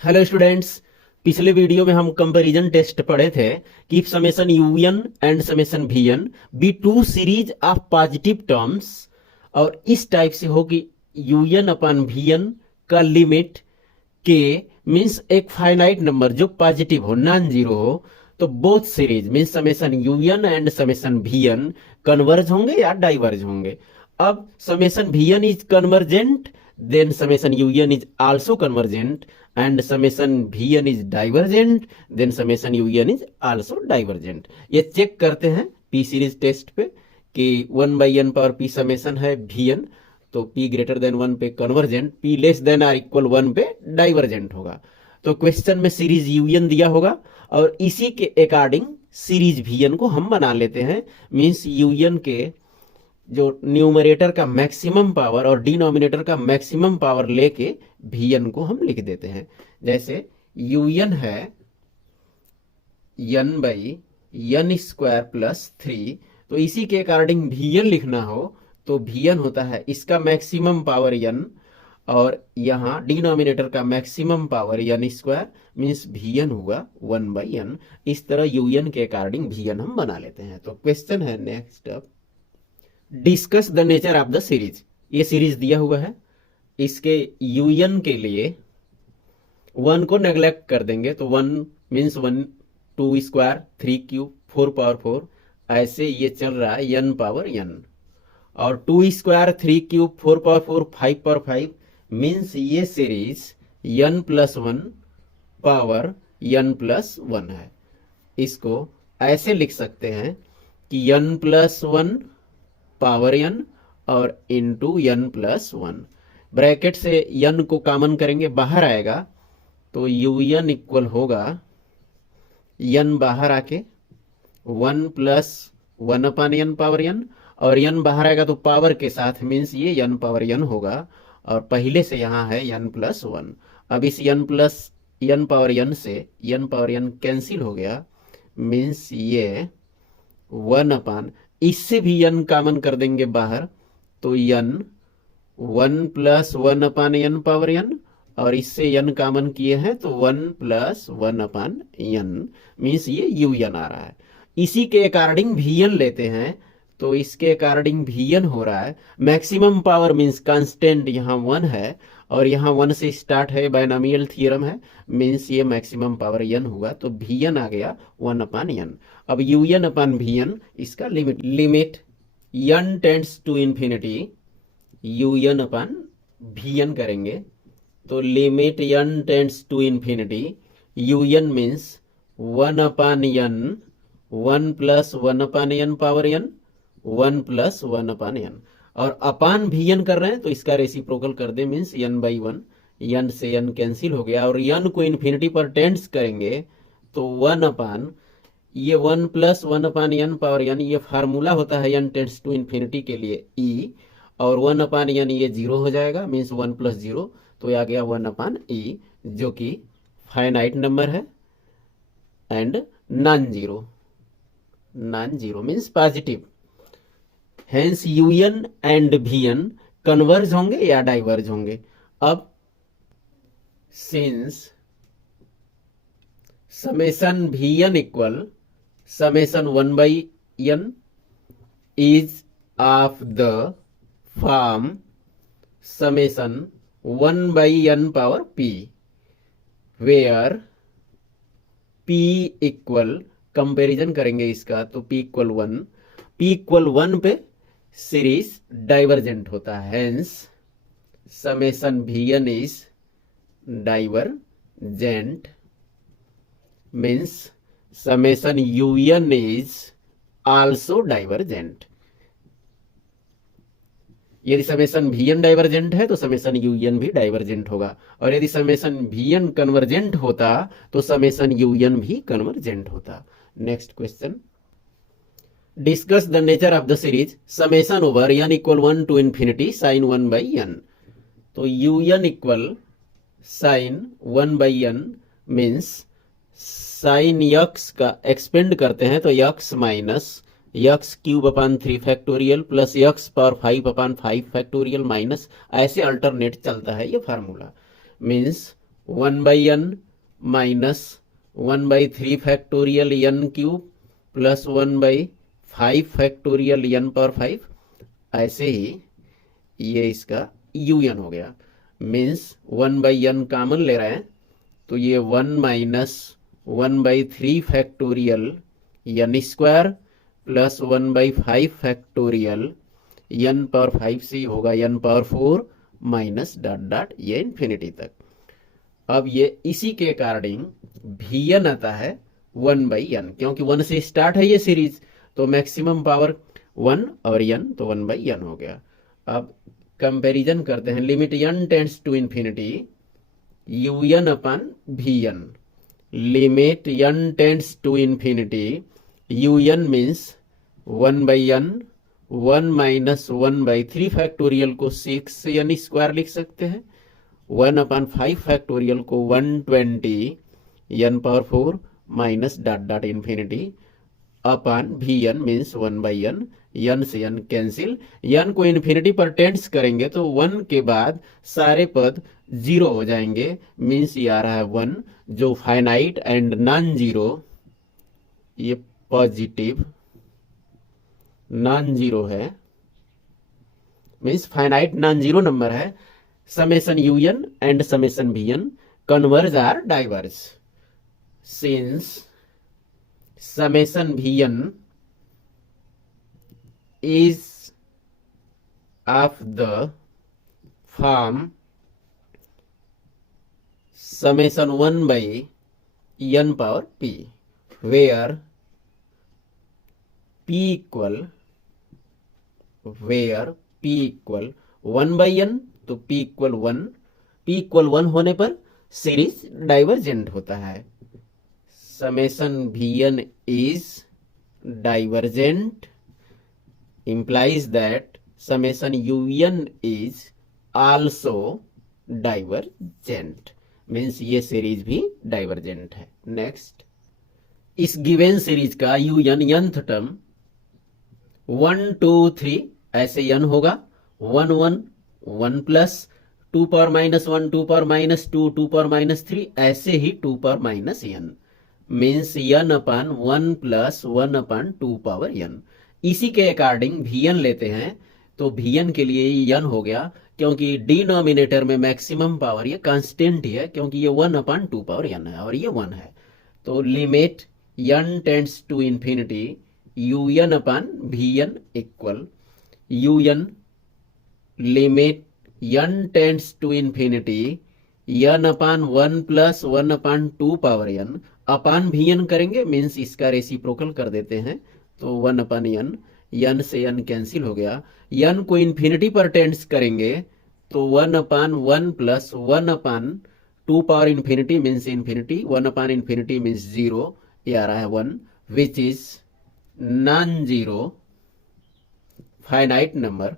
Hello students. पिछले video में हम कंपैरिजन टेस्ट पढ़े थे कि if summation u n and summation v n be two series of positive terms, और इस टाइप से हो कि यूएन अपन वीएन का लिमिट के मीन्स एक फाइनाइट नंबर जो पॉजिटिव हो, नॉन जीरो हो, तो both series means summation u n and summation v n converge होंगे या डाइवर्ज होंगे। अब summation v n is convergent, then summation un is also convergent, and summation vn is divergent, then summation un is also divergent। ये check करते हैं p series test पे कि 1/n power p summation है vn, तो p greater than 1 पे convergent, p less than or equal 1 पे divergent होगा। तो क्वेश्चन में सीरीज un दिया होगा और इसी के अकॉर्डिंग सीरीज vn को हम बना लेते हैं। मीन्स un के जो न्यूमरेटर का मैक्सिमम पावर और डिनोमिनेटर का मैक्सिमम पावर लेके vn को हम लिख देते हैं। जैसे un है n by n square plus 3, तो इसी के अकॉर्डिंग vn लिखना हो तो vn होता है इसका मैक्सिमम पावर n और यहाँ डिनोमिनेटर का maximum power n square, means vn हुआ 1/n। इस तरह un के अकॉर्डिंग vn हम बना लेते हैं। तो क्वेश्चन है next up, discuss the nature of the series. ये सीरीज दिया हुआ है, इसके यूएन के लिए 1 को नेग्लेक्ट कर देंगे तो 1 मीन्स 1, 2 स्क्वायर, 3 क्यूब, 4 पावर 4, ऐसे ये चल रहा है n पावर n, और 2 square, 3 cube, 4 power 4, 5 power 5, means ये series n plus 1 power n plus 1 है। इसको ऐसे लिख सकते हैं कि n प्लस 1 पावर n और इंटू n प्लस 1, ब्रैकेट से n को कॉमन करेंगे, बाहर आएगा तो un इक्वल होगा n बाहर आके 1 plus 1 upon n power n, और n बाहर आएगा तो पावर के साथ, मीन्स ये n पावर n होगा, और पहले से यहाँ है n प्लस 1। अब इस n plus n power n से n पावर n कैंसिल हो गया, मीन्स ये 1 अपान, इससे भी n कॉमन कर देंगे बाहर तो n 1 plus 1 upon n power n, और इससे n कॉमन किए हैं तो 1 प्लस 1 अपान n, मीन्स ये un आ रहा है। इसी के अकॉर्डिंग vn लेते हैं तो इसके अकॉर्डिंग vn हो रहा है मैक्सिमम पावर, मीन्स कांस्टेंट यहाँ 1 है और यहाँ 1 से स्टार्ट है, बायनोमियल थ्योरम है, मीन्स ये मैक्सिमम पावर n हुआ तो vn आ गया 1 अपान n। अब un अपान vn इसका limit n tends to infinity, un upon vn करेंगे तो limit n tends to infinity, un means 1 upon n, 1 plus 1 upon n power n, 1 plus 1 upon n, और अपान vn कर रहे हैं तो इसका रेसिप्रोकल कर दे, मीन्स n/1, n से n कैंसिल हो गया, और n को इन्फिनिटी पर टेंड्स करेंगे तो 1 अपान, ये 1 plus 1 upon n power n, ये फार्मूला होता है n टेंड्स टू इन्फिनिटी के लिए e, और 1 अपान n ये 0 हो जाएगा, मीन्स 1 प्लस 0, तो आ गया 1 अपान e, जो कि फाइनाइट नंबर है and non zero means positive. Hence un and vn converge होंगे या डाइवर्ज होंगे। अब since summation vn equal summation 1/n is of the form summation 1/n power p, where p equal, comparison करेंगे इसका तो p equal 1, p equal 1 पे series divergent होता है, hence summation vn is divergent, means summation un is also divergent. यदि summation vn divergent है तो summation un भी डाइवर्जेंट होगा, और यदि समेशन vn कन्वर्जेंट होता तो समेशन un भी कन्वर्जेंट होता। Next question, discuss the nature of the series summation over n equal 1 to infinity sine 1/n। तो un equal sine 1/n means sine x का एक्सपेंड करते हैं तो x minus x cube upon 3 factorial plus x power 5 upon 5 factorial minus, ऐसे alternate चलता है ये formula, means 1/n minus 1/3 factorial n cube plus 1/5 factorial n power 5। ऐसे ही ये इसका un हो गया। मीन्स 1/n कॉमन ले रहे हैं तो ये 1 minus 1/3 factorial n square plus 1/5 factorial n power 5 से होगा n power 4 minus dot dot ये इन्फिनिटी तक। अब ये इसी के अकॉर्डिंग Vn आता है 1/n, क्योंकि 1 से स्टार्ट है ये सीरीज, तो मैक्सिमम पावर 1 और n, तो 1/n हो गया। अब कंपैरिजन करते हैं। Limit n tends to infinity un upon Vn, limit n tends to infinity un means 1/n, 1 minus 1/3 factorial को 6n स्क्वायर लिख सकते हैं, 1/5 फैक्टोरियल को 120 n power 4 minus dot dot infinity अपन Vn मीन्स 1/n, n से n cancel, n को infinity पर tends करेंगे तो 1 के बाद सारे पद 0 हो जाएंगे। मीन्स ये आ रहा है 1, जो फाइनाइट एंड नॉन जीरो, ये पॉजिटिव नॉन जीरो है, means finite non zero number है। Summation un and summation Vn converge or diverge, since summation Vn is of the form summation 1/n power p, where p equal 1/n, तो p equal 1, p equal 1 होने पर series divergent होता है। Summation Vn is divergent implies that summation un is also divergent, means ये series भी divergent है। Next, इस given series का un nth टर्म 1 2 3 ऐसे n होगा, 1 1 1 plus 2 power minus 1 2 power minus 2 2 power minus 3 ऐसे ही 2 power minus n, means n upon 1 plus 1 अपन 2 power n। इसी के अकॉर्डिंग Vn लेते हैं तो Vn के लिए n हो गया, क्योंकि डिनोमिनेटर में मैक्सिमम पावर ये कांस्टेंट ही है, क्योंकि ये 1/2 पावर n है और ये 1 है। तो limit n tends to infinity un upon Vn equal un limit n tends to infinity n upon 1 plus 1/2 power n upon Vn करेंगे, मीन्स इसका रेसिप्रोकल कर देते हैं, तो 1/n, n से n कैंसिल हो गया। n को इन्फिनिटी पर टेंड्स करेंगे तो 1/1 plus 1/2 power infinity means infinity, infinity means 0, ये आ रहा है 1, which is non zero finite number.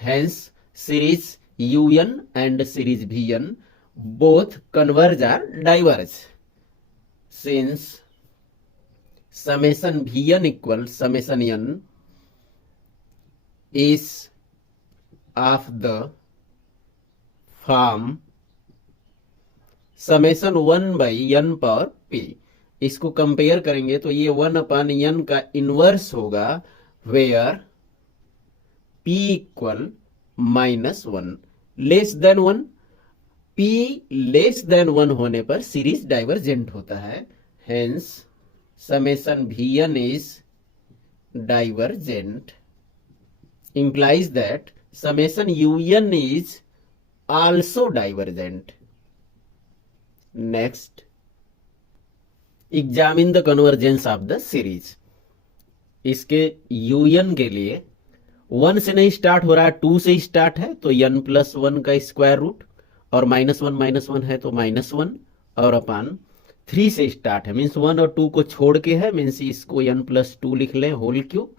Hence series un and series Vn both converge or diverge, since summation Vn equal summation n is of the form summation 1/n power p। इसको compare करेंगे तो ये 1/n का inverse होगा, where p equal -1 less than 1। p less than 1 होने पर series divergent होता है। Hence summation Vn is divergent, implies that summation un is also divergent. Next, examine the convergence of the series. इसके un के लिए 1 से नहीं स्टार्ट हो रहा है, 2 से स्टार्ट है, तो n प्लस 1 का स्क्वायर रूट, और -1 है तो -1, और अपान 3 से स्टार्ट है, मीन्स 1 और 2 को छोड़ के है, मीन्स इसको n+2 लिख लें होल क्यूब,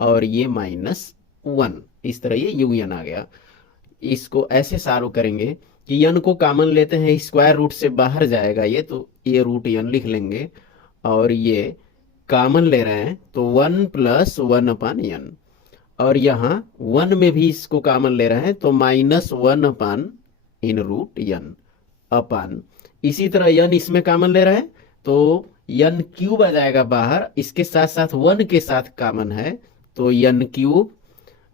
और ये -1, इस तरह ये un आ गया। इसको ऐसे सॉल्व करेंगे कि n को कॉमन लेते हैं, स्क्वायर रूट से बाहर जाएगा ये, तो ये रूट n लिख लेंगे, और ये कॉमन ले रहे हैं तो 1 + 1/n, और यहाँ 1 में भी इसको कॉमन ले रहे हैं तो -1/n इन रूट n अपान, इसी तरह n इसमें कॉमन ले रहे हैं तो n क्यूब आ जाएगा बाहर, इसके साथ साथ 1 के साथ कॉमन है तो n क्यूब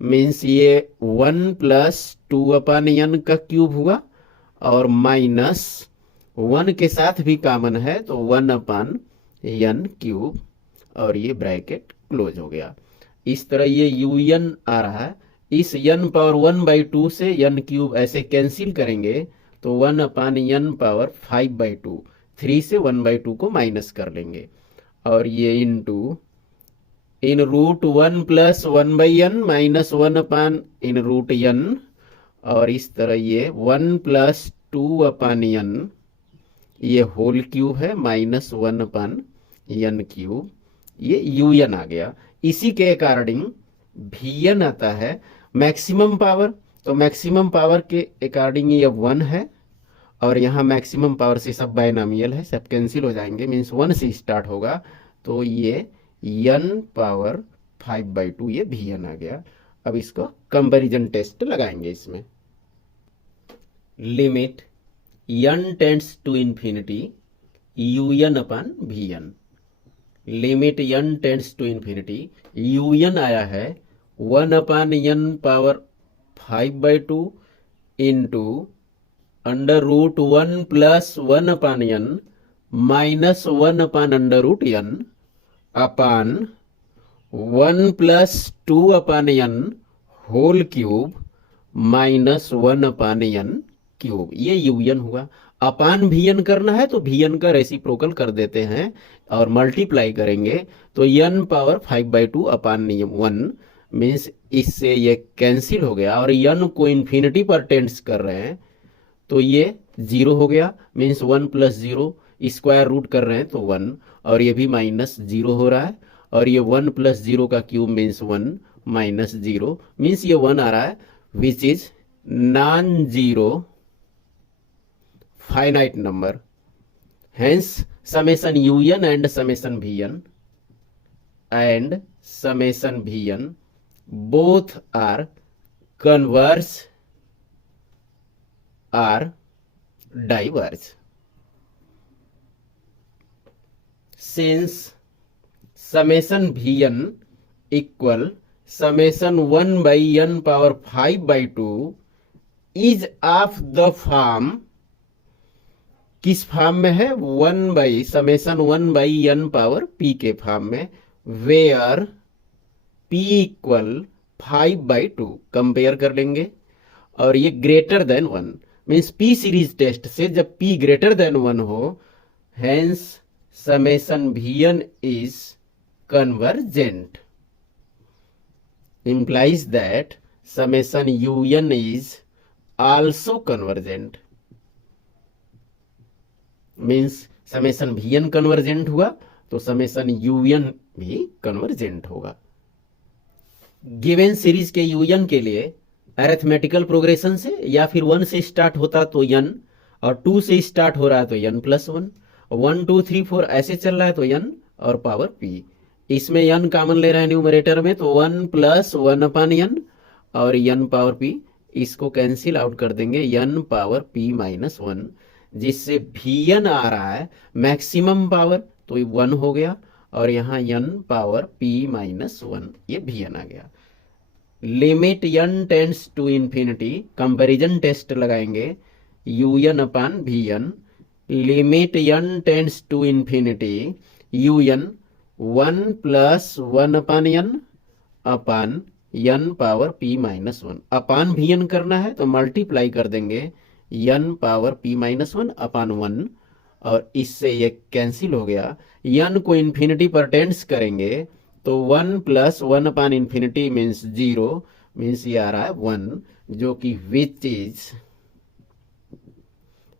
मीन्स ये 1 प्लस 2 अपान n का क्यूब हुआ, और माइनस 1 के साथ भी कॉमन है तो 1 अपान n क्यूब, और ये ब्रैकेट क्लोज हो गया। इस तरह ये un आ रहा है, इस n पावर 1/2 से n क्यूब ऐसे कैंसिल करेंगे तो 1 अपान n पावर 5/2, 3 से 1/2 को माइनस कर लेंगे, और ये इंटू इन रूट 1 प्लस 1/n माइनस 1 अपान इन रूट n, और इस तरह ये 1 प्लस 2 अपान n, ये होल क्यूब है माइनस 1 अपान n क्यूब, ये un आ गया। इसी के अकॉर्डिंग vn आता है मैक्सिमम पावर, तो मैक्सिमम पावर के अकॉर्डिंग ये 1 है, और यहाँ मैक्सिमम पावर से सब बायनॉमियल है, सब कैंसिल हो जाएंगे, मीन्स 1 से स्टार्ट होगा तो ये n पावर 5/2 ये vn आ गया। अब इसको कंपैरिजन टेस्ट लगाएंगे इसमें। Limit n tends to infinity un upon vn, limit n tends to infinity un आया है 1 upon n power 5/2 into under root 1 plus 1 upon n minus 1 upon under root n upon 1 plus 2 upon n whole cube minus 1 upon n cube, ये un हुआ। अपान vn करना है तो vn का reciprocal कर देते हैं और मल्टीप्लाई करेंगे तो n पावर 5/2 अपान 1 मीन्स इससे ये कैंसिल हो गया, और n को इन्फिनिटी पर टेंड्स कर रहे हैं तो ये 0 हो गया, मीन्स 1 प्लस 0 स्क्वायर रूट कर रहे हैं तो 1, और ये भी माइनस 0 हो रहा है, और ये 1 प्लस 0 का क्यूब मीन्स 1 माइनस 0 मीन्स ये 1 आ रहा है, विच is non zero finite number. Hence summation un and summation vn both are converge or diverge. Since summation vn equal summation 1 by n power 5/2 is of the form, किस form में है, 1 by summation 1 by n power p के form में, where p equal 5/2 compare कर लेंगे, और ये greater than 1 means p series test से जब p ग्रेटर देन 1 हो, hence summation vn is convergent, implies that summation un is also convergent, means summation vn convergent हुआ तो समेशन un भी कन्वर्जेंट होगा। गिवन सीरीज के un के लिए अरिथमेटिकल प्रोग्रेशन से या फिर 1 से स्टार्ट होता तो n, और 2 से स्टार्ट हो रहा है तो n प्लस 1, 1 2 3 4 ऐसे चल रहा है तो n और पावर p, इसमें n कॉमन ले रहा है न्यूमरेटर में तो 1 प्लस 1 अपान n और n पावर p, इसको कैंसिल आउट कर देंगे n पावर p माइनस 1, जिससे vn आ रहा है मैक्सिमम पावर तो 1 हो गया, और यहाँ n पावर p माइनस 1 ये vn आ गया। Limit n tends to infinity comparison test लगाएंगे un upon vn, limit n tends to infinity un 1 plus 1 upon n upon n power p minus 1, upon vn करना है तो multiply कर देंगे n power p minus 1 upon 1, और इससे ये cancel हो गया, n को इन्फिनिटी पर टेंड्स करेंगे तो 1 प्लस 1 अपान इन्फिनिटी मीन्स 0 मीन्स ये आ रहा है 1, जो कि विच is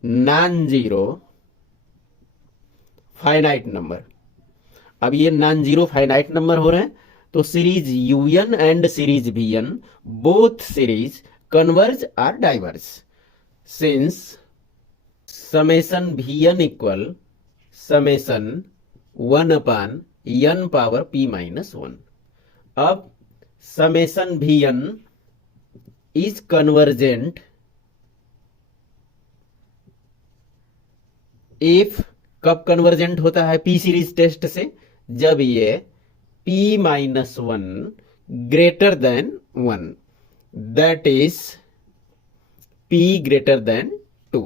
non zero finite number. अब ये नॉन जीरो फाइनाइट नंबर हो रहे हैं तो series un and series vn both series converge or diverge, since summation vn equal summation 1 upon n power p minus 1। अब summation vn is convergent if कब convergent होता है पी सीरीज टेस्ट से, जब ये p minus one greater than one, that is p greater than two,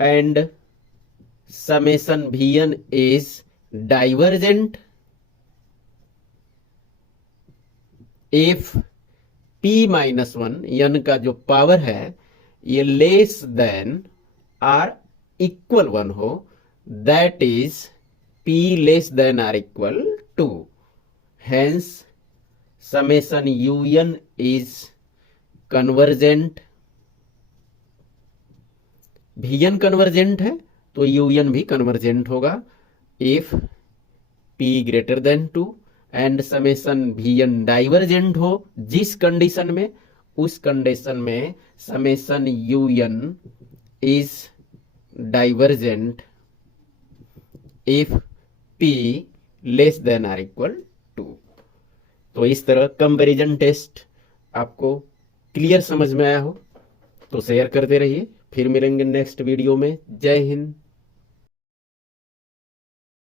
and summation vn is divergent if p minus one यन का जो पावर है ये less than or equal one हो, that is p less than or equal two, hence summation un is convergent. vn convergent है तो un भी convergent होगा if p greater than two, and summation vn divergent हो जिस condition में, उस condition में summation un is divergent if p less than or equal two. तो इस तरह कंपैरिजन टेस्ट आपको क्लियर समझ में आया हो तो शेयर करते रहिए। फिर मिलेंगे नेक्स्ट वीडियो में। जय हिंद।